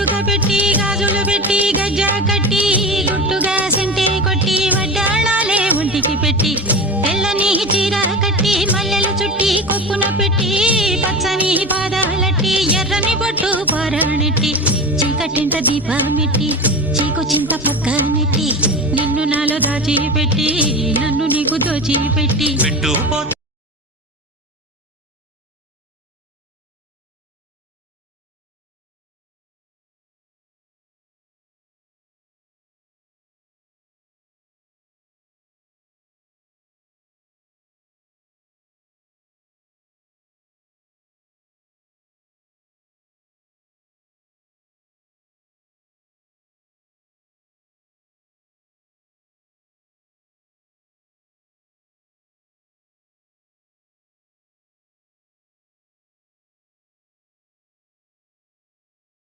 కాటుక పెట్టి గాజులు పెట్టి గజ్జా కట్టి గుట్టుగా సెంటే కొట్టి వడ్డాణాలే ఒంటికి పెట్టి తెల్లని చీర కట్టి మల్లెలు చుట్టి కొప్పున పెట్టి పచ్చని పాదాలట్టి ఎర్రని బొట్టు పారాణెట్టి చీకటింట దీపమెట్టి చీకు చింత పక్క నెట్టి నిన్ను నాలో దాచిపెట్టి నన్ను నీకు దోచిపెట్టి